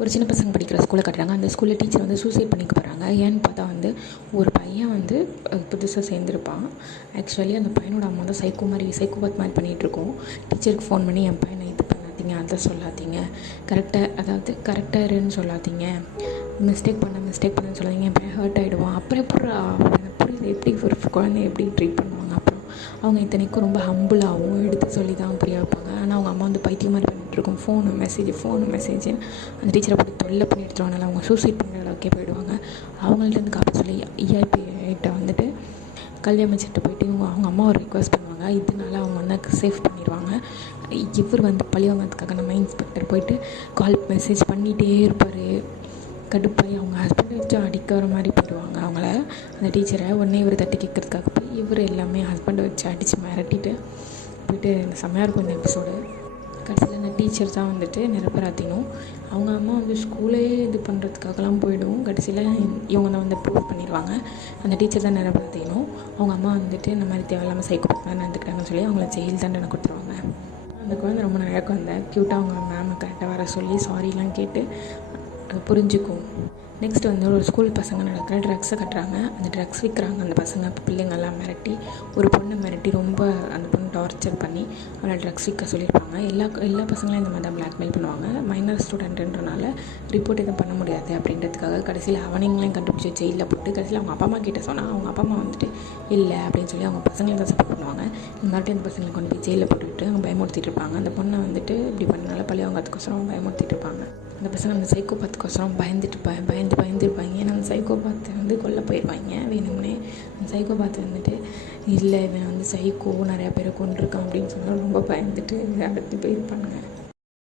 ஒரு சின்ன பசங்க படிக்கிற ஸ்கூலில் கட்டுறாங்க. அந்த ஸ்கூலில் டீச்சர் வந்து சூசைட் பண்ணிக்க போகிறாங்க. ஏன்னு பார்த்தா வந்து ஒரு பையன் வந்து புதுசாக சேர்ந்துருப்பான். ஆக்சுவலி அந்த பையனோட அம்மா தான் சைக்கோபாத் மாதிரி பண்ணிகிட்ருக்கோம். டீச்சருக்கு ஃபோன் பண்ணி என் பையனை இது பண்ணாதீங்க, அதை சொல்லாதீங்க, கரெக்டாக இருன்னு சொல்லாதீங்க, மிஸ்டேக் பண்ணேன்னு சொல்லாதீங்க, என் பையன் ஹர்ட் ஆகிடுவான். அப்புறம் புரியுது எப்படி ஒரு குழந்தைய எப்படி ட்ரீட் பண்ணுவாங்க. அப்புறம் அவங்க இத்தனைக்கும் ரொம்ப ஹம்புளாகவும் எடுத்து சொல்லி தான் புரிய வைப்பாங்க. ஆனால் அவங்க அம்மா வந்து பைத்தியம் மாதிரி பண்ணிகிட்ருக்கோம். ஃபோனு மெசேஜ் அந்த டீச்சரை போட்டு தொல்லை பண்ணி எடுத்துருவாங்க. அவங்க சூசைட் பண்ணுற அளவுக்கே போயிடுவாங்க. அவங்கள்ட்டேருந்து காப்பி சொல்லி EIP வந்துட்டு கல்வி அமைச்சர்கிட்ட போயிட்டு அவங்க அம்மா ஒரு ரிக்வெஸ்ட் பண்ணுவாங்க. இதனால அவங்க வந்து சேஃப் பண்ணிடுவாங்க. இவர் வந்து பழிவாங்கிறதுக்காக நம்ம இன்ஸ்பெக்டர் போயிட்டு மெசேஜ் பண்ணிகிட்டே இருப்பார். கடுப்பாகி அவங்க ஹஸ்பண்டை வச்சு அடிக்க வர மாதிரி போயிடுவாங்க அவங்கள, அந்த டீச்சரை. உடனே இவர் தட்டி கேட்கறதுக்காக போய் இவர் எல்லாமே ஹஸ்பண்டை வச்சு அடித்து மிரட்டிட்டு போயிட்டு செம்மையாக இருக்கும் இந்த எபிசோடு. கடைசியில் அந்த டீச்சர் தான் வந்துட்டு நிரபராதினும் அவங்க அம்மா வந்து ஸ்கூலே இது பண்ணுறதுக்காகலாம் போயிடும். கடைசியில் இவங்க தான் வந்து ப்ரூவ் பண்ணிடுவாங்க அந்த டீச்சர் தான் நிரபராதினும். அவங்க அம்மா வந்துட்டு இந்த மாதிரி தேவையில்லாமல் சைக்கோபாத் மாதிரி நடந்துக்கிட்டாங்கன்னு சொல்லி அவங்கள ஜெயில் தண்டனை கொடுத்துருவாங்க. அந்த குழந்தை ரொம்ப நிறையா குழந்தை க்யூட்டாக அவங்க மேமை கரெக்டாக வர சொல்லி சாரிலாம் கேட்டு புரிஞ்சுக்கும். நெக்ஸ்ட் வந்து ஒரு ஸ்கூல் பசங்க நடக்கிற ட்ரக்ஸை கட்டுறாங்க. அந்த ட்ரக்ஸ் விற்கிறாங்க அந்த பசங்க. பிள்ளைங்கள்லாம் மிரட்டி ஒரு பொண்ணை மிரட்டி ரொம்ப அந்த பொண்ணு டார்ச்சர் பண்ணி அவளை ட்ரக்ஸ் விற்க சொல்லியிருப்பாங்க. எல்லா பசங்களும் இந்த மாதிரி தான் பிளாக்மெயில் பண்ணுவாங்க. மைனர் ஸ்டூடெண்ட்டுன்றனால ரிப்போர்ட் எதுவும் பண்ண முடியாது அப்படின்றதுக்காக கடைசியில் அவனைங்களையும் கண்டுபிடிச்சி ஜெயிலில் போட்டு கடைசியில் அவங்க அப்பா அம்மா கிட்ட சொன்னால் அவங்க அப்பா அம்மா வந்துட்டு இல்லை அப்படின்னு சொல்லி அவங்க பசங்களை தான் சப்போர்ட் பண்ணுவாங்க. இந்த மாதிரி அந்த பசங்களை கொண்டு போய் ஜெயிலில் போட்டுக்கிட்டு அவங்க பயமுறுத்திட்டு இருப்பாங்க. அந்த பொண்ணை வந்துட்டு இப்படி பண்ணனால பழி அவங்கத்துக்கோசரம் அவங்க பயமுறுத்திட்டு இருப்பாங்க. அந்த பசங்க அந்த சைக்கோபாத்துக்கோசரம் பயந்துருப்பாங்க. ஏன்னா அந்த சைக்கோபாத்தை வந்து கொல்ல போயிடுவாங்க வேணும்னே. அந்த சைக்கோபாத்து வந்துட்டு இல்லை இவன் வந்து சைக்கோ நிறையா பேரை கொண்டிருக்கான் அப்படின்னு சொன்னால் ரொம்ப பயந்துட்டு அடுத்து போயிருப்பாங்க.